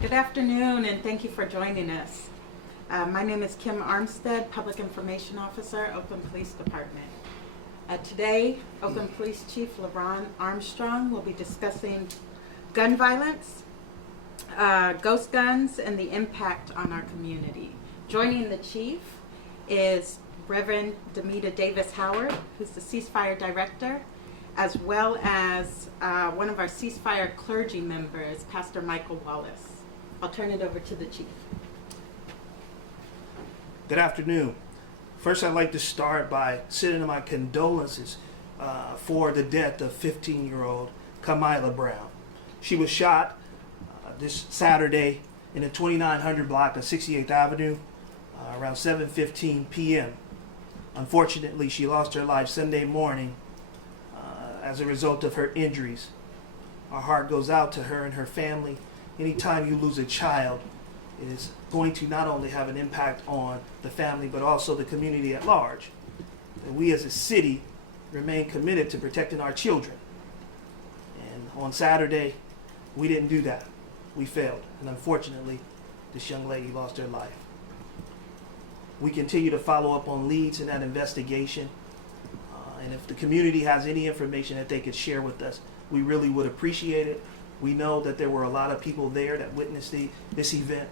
Good afternoon, and thank you for joining us. My name is Kim Armstead, Public Information Officer, Oakland Police Department. Today, Oakland Police Chief LeRonne Armstrong will be discussing gun violence, ghost guns, and the impact on our community. Joining the chief is Reverend Demita Davis Howard, who's the ceasefire director, as well as one of our ceasefire clergy members, Pastor Michael Wallace. I'll turn it over to the chief. Good afternoon. First, I'd like to start by sending my condolences for the death of 15-year-old Kamila Brown. She was shot this Saturday in the 2900 block of 68th Avenue around 7:15 p.m. Unfortunately, she lost her life Sunday morning as a result of her injuries. Our heart goes out to her and her family. Anytime you lose a child, it is going to not only have an impact on the family, but also the community at large. And we as a city remain committed to protecting our children. And on Saturday, we didn't do that. We failed. And unfortunately, this young lady lost her life. We continue to follow up on leads in that investigation. And if the community has any information that they could share with us, we really would appreciate it. We know that there were a lot of people there that witnessed this event,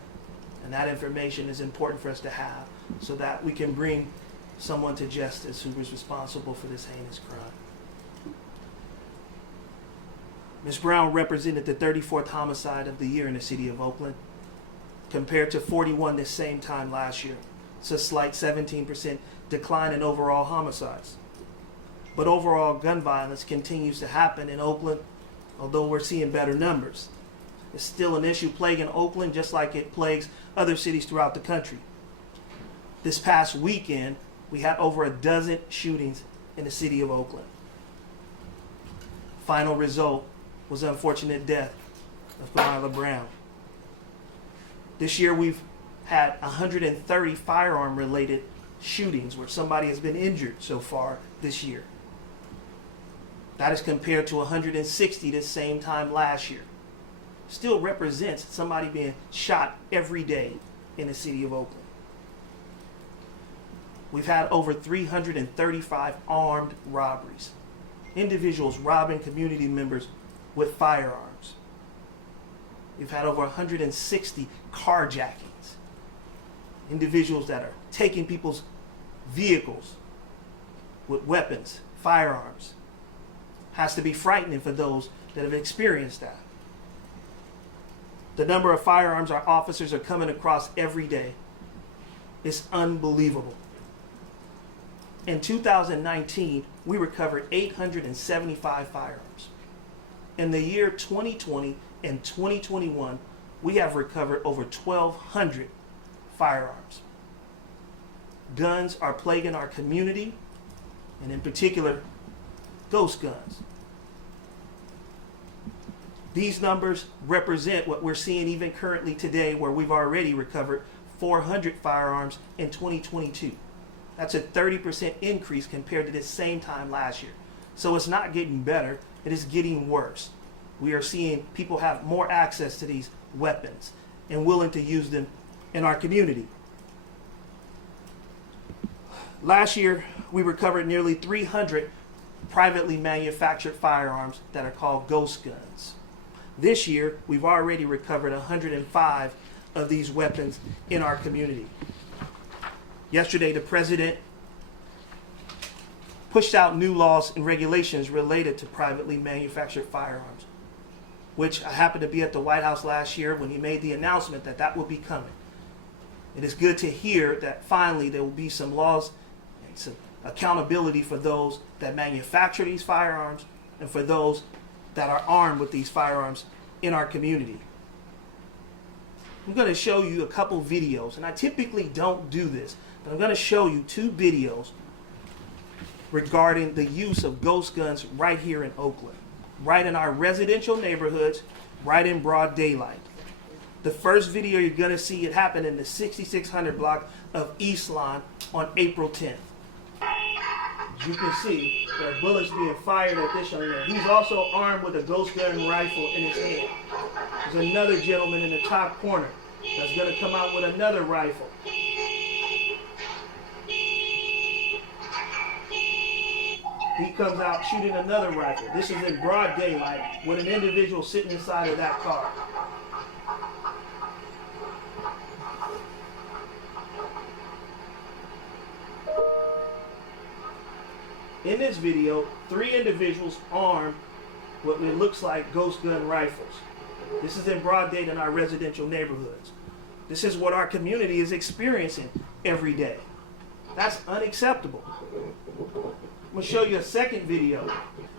and that information is important for us to have so that we can bring someone to justice who was responsible for this heinous crime. Ms. Brown represented the 34th homicide of the year in the city of Oakland, compared to 41 this same time last year. It's a slight 17% decline in overall homicides. But overall gun violence continues to happen in Oakland, although we're seeing better numbers. It's still an issue plaguing Oakland just like it plagues other cities throughout the country. This past weekend, we had over a dozen shootings in the city of Oakland. Final result was the unfortunate death of Kamila Brown. This year we've had 130 firearm-related shootings where somebody has been injured so far this year. That is compared to 160 this same time last year. Still represents somebody being shot every day in the city of Oakland. We've had over 335 armed robberies. Individuals robbing community members with firearms. We've had over 160 carjackings. Individuals that are taking people's vehicles with weapons, firearms. Has to be frightening for those that have experienced that. The number of firearms our officers are coming across every day is unbelievable. In 2019, we recovered 875 firearms. In the year 2020 and 2021, we have recovered over 1,200 firearms. Guns are plaguing our community, and in particular, ghost guns. These numbers represent what we're seeing even currently today, where we've already recovered 400 firearms in 2022. That's a 30% increase compared to this same time last year. So it's not getting better, it is getting worse. We are seeing people have more access to these weapons and willing to use them in our community. Last year, we recovered nearly 300 privately manufactured firearms that are called ghost guns. This year, we've already recovered 105 of these weapons in our community. Yesterday, the president pushed out new laws and regulations related to privately manufactured firearms, which I happened to be at the White House last year when he made the announcement that that will be coming. It is good to hear that finally there will be some laws and some accountability for those that manufacture these firearms and for those that are armed with these firearms in our community. I'm going to show you a couple videos, and I typically don't do this, but I'm going to show you two videos regarding the use of ghost guns right here in Oakland, right in our residential neighborhoods, right in broad daylight. The first video you're going to see, it happened in the 6600 block of East Lawn on April 10th. As you can see, there are bullets being fired at this young man. He's also armed with a ghost gun rifle in his hand. There's another gentleman in the top corner that's going to come out with another rifle. He comes out shooting another rifle. This is in broad daylight with an individual sitting inside of that car. In this video, 3 individuals armed with what looks like ghost gun rifles. This is in broad day in our residential neighborhoods. This is what our community is experiencing every day. That's unacceptable. I'm going to show you a second video.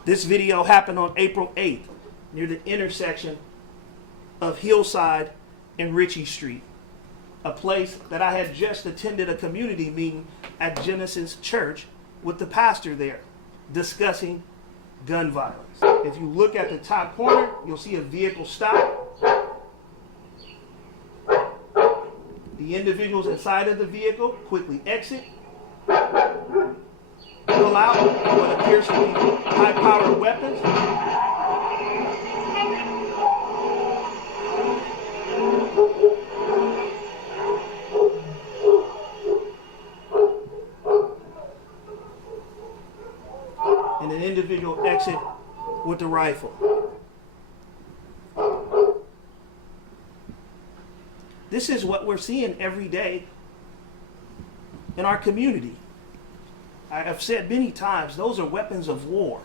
This video happened on April 8th near the intersection of Hillside and Ritchie Street, a place that I had just attended a community meeting at Genesis Church with the pastor there discussing gun violence. If you look at the top corner, you'll see a vehicle stop. The individuals inside of the vehicle quickly exit, pull out what appears to be high-powered weapons. And an individual exit with the rifle. This is what we're seeing every day in our community. I have said many times, those are weapons of war.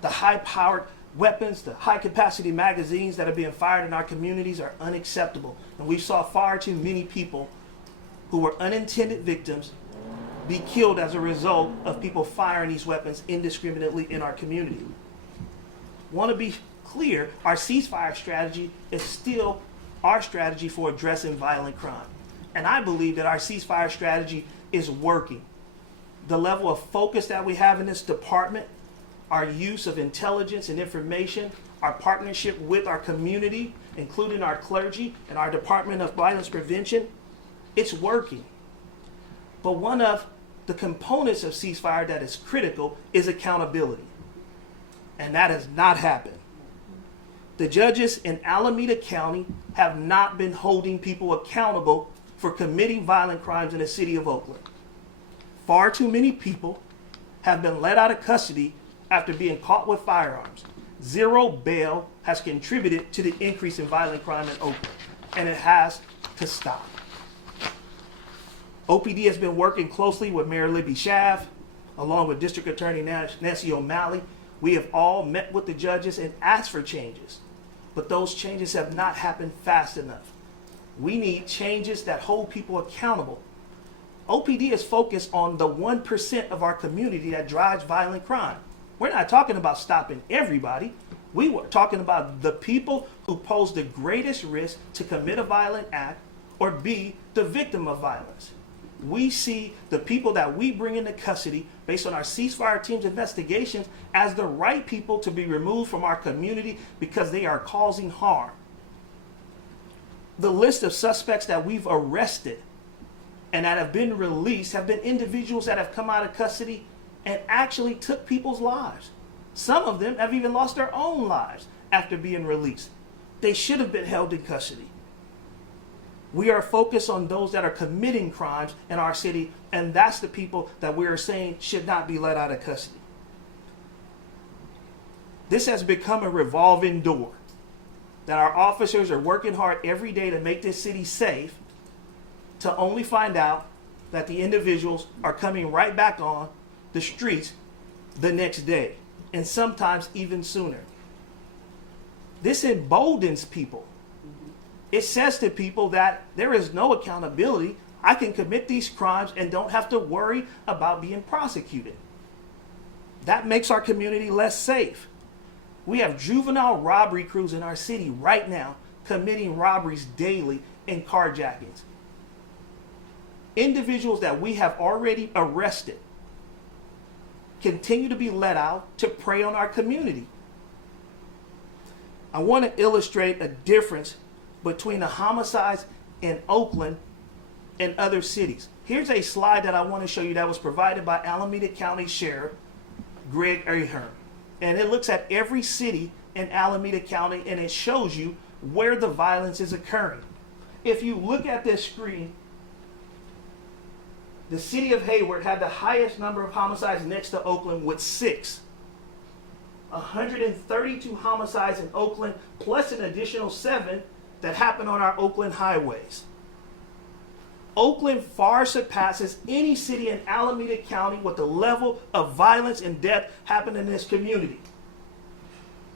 The high-powered weapons, the high-capacity magazines that are being fired in our communities are unacceptable. And we saw far too many people who were unintended victims be killed as a result of people firing these weapons indiscriminately in our community. Want to be clear, our ceasefire strategy is still our strategy for addressing violent crime. And I believe that our ceasefire strategy is working. The level of focus that we have in this department, our use of intelligence and information, our partnership with our community, including our clergy and our Department of Violence Prevention, it's working. But one of the components of ceasefire that is critical is accountability. And that has not happened. The judges in Alameda County have not been holding people accountable for committing violent crimes in the city of Oakland. Far too many people have been let out of custody after being caught with firearms. Zero bail has contributed to the increase in violent crime in Oakland, and it has to stop. OPD has been working closely with Mayor Libby Schaaf, along with District Attorney Nancy O'Malley. We have all met with the judges and asked for changes, but those changes have not happened fast enough. We need changes that hold people accountable. OPD is focused on the 1% of our community that drives violent crime. We're not talking about stopping everybody. We were talking about the people who pose the greatest risk to commit a violent act or be the victim of violence. We see the people that we bring into custody based on our ceasefire team's investigations as the right people to be removed from our community because they are causing harm. The list of suspects that we've arrested and that have been released have been individuals that have come out of custody and actually took people's lives. Some of them have even lost their own lives after being released. They should have been held in custody. We are focused on those that are committing crimes in our city, and that's the people that we are saying should not be let out of custody. This has become a revolving door, that our officers are working hard every day to make this city safe, to only find out that the individuals are coming right back on the streets the next day, and sometimes even sooner. This emboldens people. It says to people that there is no accountability. I can commit these crimes and don't have to worry about being prosecuted. That makes our community less safe. We have juvenile robbery crews in our city right now committing robberies daily and carjackings. Individuals that we have already arrested continue to be let out to prey on our community. I want to illustrate a difference between the homicides in Oakland and other cities. Here's a slide that I want to show you that was provided by Alameda County Sheriff Greg Ahern. And it looks at every city in Alameda County, and it shows you where the violence is occurring. If you look at this screen, the city of Hayward had the highest number of homicides next to Oakland with 6. 132 homicides in Oakland, plus an additional 7 that happened on our Oakland highways. Oakland far surpasses any city in Alameda County with the level of violence and death happening in this community.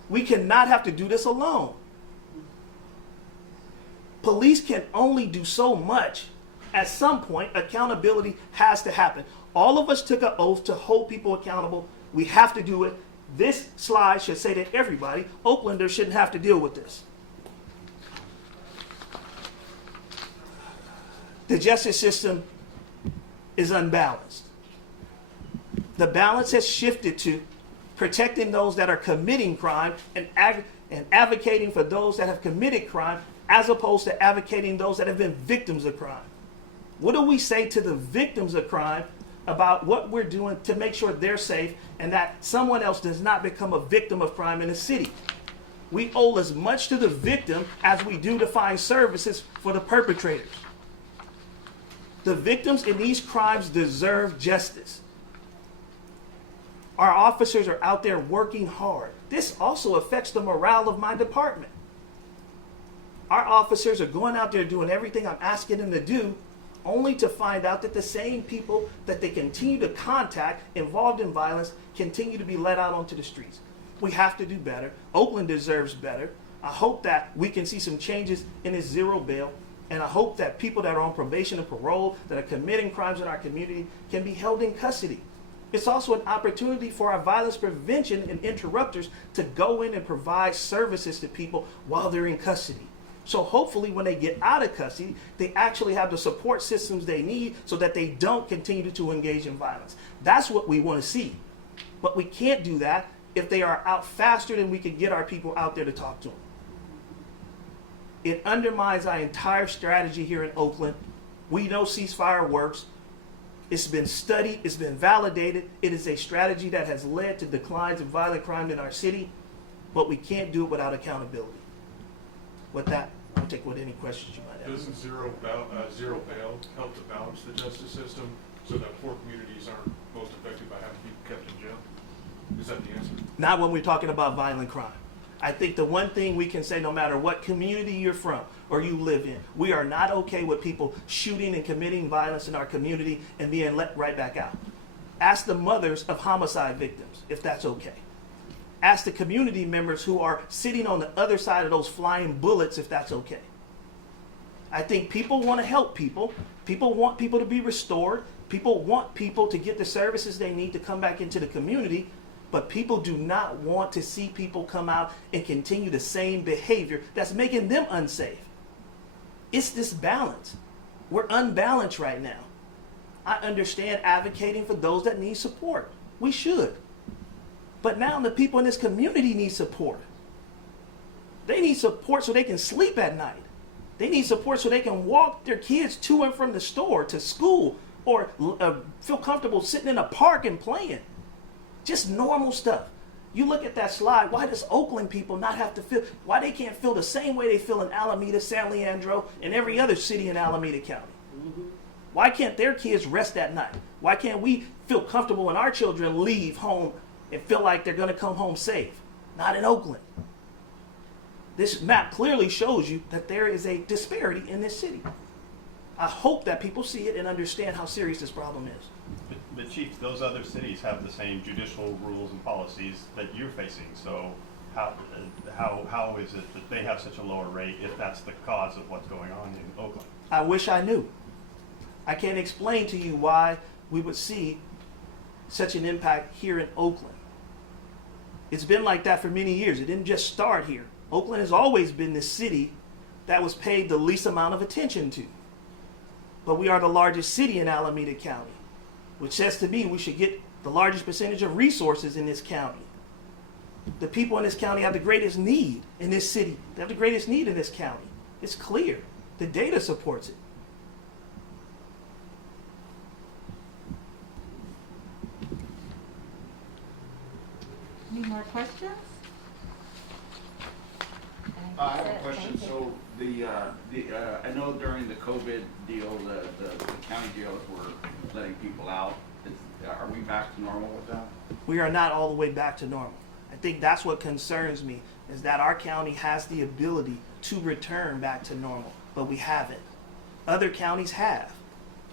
We cannot have to do this alone. Police can only do so much. At some point, accountability has to happen. All of us took an oath to hold people accountable. We have to do it. This slide should say to everybody, Oaklanders shouldn't have to deal with this. The justice system is unbalanced. The balance has shifted to protecting those that are committing crime and advocating for those that have committed crime, as opposed to advocating those that have been victims of crime. What do we say to the victims of crime about what we're doing to make sure they're safe and that someone else does not become a victim of crime in the city? We owe as much to the victim as we do to find services for the perpetrators. The victims in these crimes deserve justice. Our officers are out there working hard. This also affects the morale of my department. Our officers are going out there doing everything I'm asking them to do, only to find out that the same people that they continue to contact involved in violence continue to be let out onto the streets. We have to do better. Oakland deserves better. I hope that we can see some changes in this zero bail, and I hope that people that are on probation and parole that are committing crimes in our community can be held in custody. It's also an opportunity for our violence prevention and interrupters to go in and provide services to people while they're in custody. So hopefully when they get out of custody, they actually have the support systems they need so that they don't continue to engage in violence. That's what we want to see. But we can't do that if they are out faster than we can get our people out there to talk to them. It undermines our entire strategy here in Oakland. We know ceasefire works. It's been studied, it's been validated. It is a strategy that has led to declines in violent crime in our city, but we can't do it without accountability. With that, I'll take what any questions you might have. Doesn't zero bail help to balance the justice system so that poor communities aren't most affected by having people kept in jail? Is that the answer? Not when we're talking about violent crime. I think the one thing we can say, no matter what community you're from or you live in, we are not okay with people shooting and committing violence in our community and being let right back out. Ask the mothers of homicide victims if that's okay. Ask the community members who are sitting on the other side of those flying bullets if that's okay. I think people want to help people. People want people to be restored. People want people to get the services they need to come back into the community. But people do not want to see people come out and continue the same behavior that's making them unsafe. It's this balance. We're unbalanced right now. I understand advocating for those that need support. We should. But now the people in this community need support. They need support so they can sleep at night. They need support so they can walk their kids to and from the store, to school, or feel comfortable sitting in a park and playing. Just normal stuff. You look at that slide, why does Oakland people not have to feel, why they can't feel the same way they feel in Alameda, San Leandro, and every other city in Alameda County? Why can't their kids rest at night? Why can't we feel comfortable when our children leave home and feel like they're going to come home safe? Not in Oakland. This map clearly shows you that there is a disparity in this city. I hope that people see it and understand how serious this problem is. But Chief, those other cities have the same judicial rules and policies that you're facing. So how is it that they have such a lower rate if that's the cause of what's going on in Oakland? I wish I knew. I can't explain to you why we would see such an impact here in Oakland. It's been like that for many years. It didn't just start here. Oakland has always been the city that was paid the least amount of attention to. But we are the largest city in Alameda County, which says to me we should get the largest percentage of resources in this county. The people in this county have the greatest need in this city. They have the greatest need in this county. It's clear. The data supports it. Any more questions? I have a question. So I know during the COVID deal, the county jails were letting people out. Are we back to normal with that? We are not all the way back to normal. I think that's what concerns me, is that our county has the ability to return back to normal, but we haven't. Other counties have.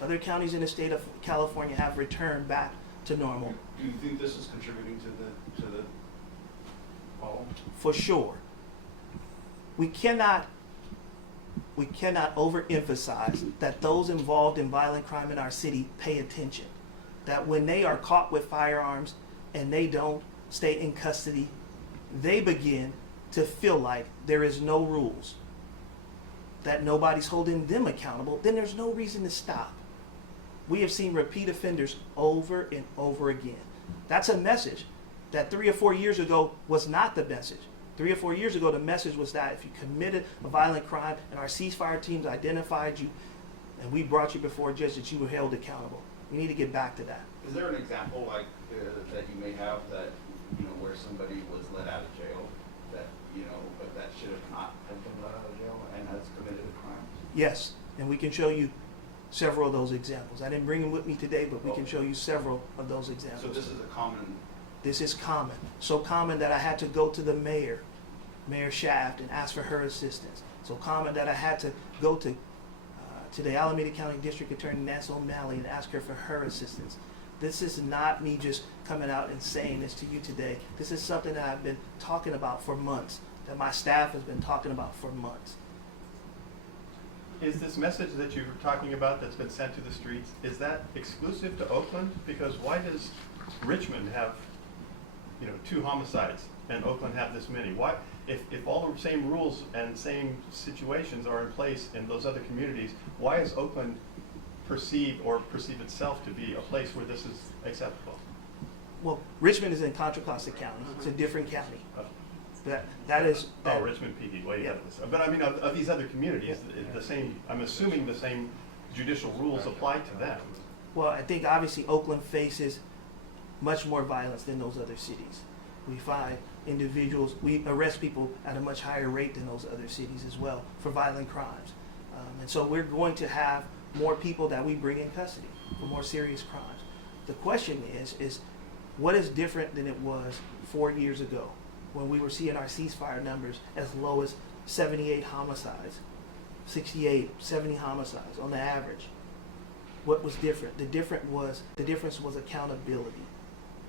Other counties in the state of California have returned back to normal, Do you think this is contributing to the problem? for sure. We cannot overemphasize that those involved in violent crime in our city pay attention. That when they are caught with firearms and they don't stay in custody, they begin to feel like there is no rules, that nobody's holding them accountable, then there's no reason to stop. We have seen repeat offenders over and over again. That's a message that 3 or 4 years ago was not the message. 3 or 4 years ago, the message was that if you committed a violent crime and our ceasefire teams identified you and we brought you before a judge, that you were held accountable. We need to get back to that. Is there an example like that you may have that, where somebody was let out of jail that, but that should have not have been let out of jail and has committed a crime? Yes, and we can show you several of those examples. I didn't bring them with me today, but we can show you several of those examples. So this is a common. This is common. So common that I had to go to the mayor, Mayor Shaft, and ask for her assistance. So common that I had to go to the Alameda County District Attorney Nancy O'Malley and ask her for her assistance. This is not me just coming out and saying this to you today. This is something that I've been talking about for months, that my staff has been talking about for months. Is this message that you're talking about that's been sent to the streets, is that exclusive to Oakland? Because why does Richmond have, 2 homicides and Oakland have this many? Why, if all the same rules and same situations are in place in those other communities, why is Oakland perceive itself to be a place where this is acceptable? Well, Richmond is in Contra Costa County. It's a different county. That is. Richmond PD, way Yeah. this. But I mean, of these other communities, the same, I'm assuming the same judicial rules apply to them. Well, I think obviously Oakland faces much more violence than those other cities. We find individuals, we arrest people at a much higher rate than those other cities as well for violent crimes. And so we're going to have more people that we bring in custody for more serious crimes. The question is what is different than it was 4 years ago when we were seeing our ceasefire numbers as low as 78 homicides, 68, 70 homicides on the average? What was different? The difference was accountability.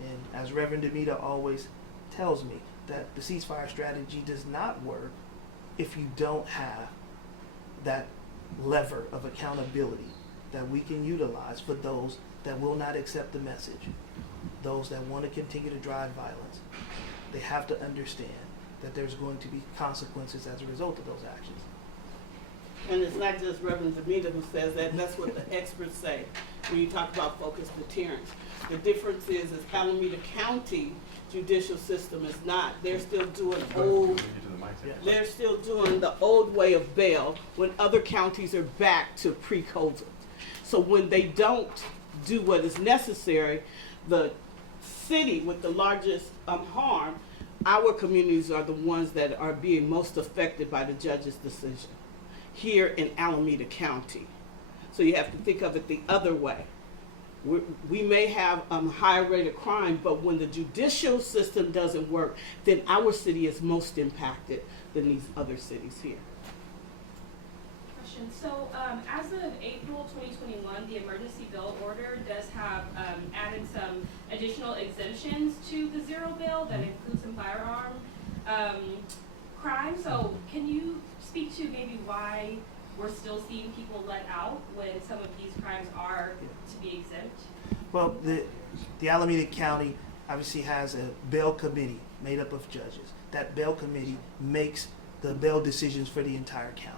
And as Reverend Demita always tells me, that the ceasefire strategy does not work if you don't have that lever of accountability that we can utilize for those that will not accept the message, those that want to continue to drive violence. They have to understand that there's going to be consequences as a result of those actions. And it's not just Reverend Demita who says that, that's what the experts say when you talk about focused deterrence. The difference is Alameda County judicial system is not. They're still doing they're still doing the old way of bail when other counties are back to pre-COVID. So when they don't do what is necessary, the city with the largest harm, our communities are the ones that are being most affected by the judge's decision here in Alameda County. So you have to think of it the other way. We may have higher rate of crime, but when the judicial system doesn't work, then our city is most impacted than these other cities here. Question. So as of April 2021, the emergency bail order does have added some additional exemptions to the zero bail that includes some firearm crime. So can you speak to maybe why we're still seeing people let out when some of these crimes are to be exempt? Well, the Alameda County obviously has a bail committee made up of judges. That bail committee makes the bail decisions for the entire county.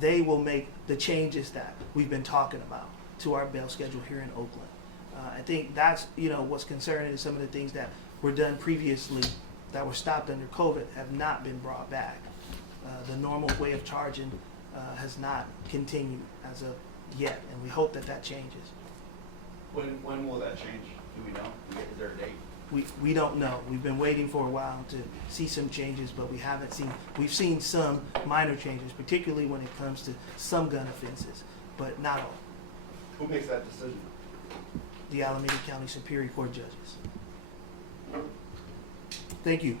They will make the changes that we've been talking about to our bail schedule here in Oakland. I think that's what's concerning is some of the things that were done previously that were stopped under COVID have not been brought back. The normal way of charging has not continued as of yet, and we hope that changes. When will that change? Do we know? Is there a date? we don't know. We've been waiting for a while to see some changes, but we've seen some minor changes, particularly when it comes to some gun offenses, but not all. Who makes that decision? The Alameda County Superior Court judges. Thank you.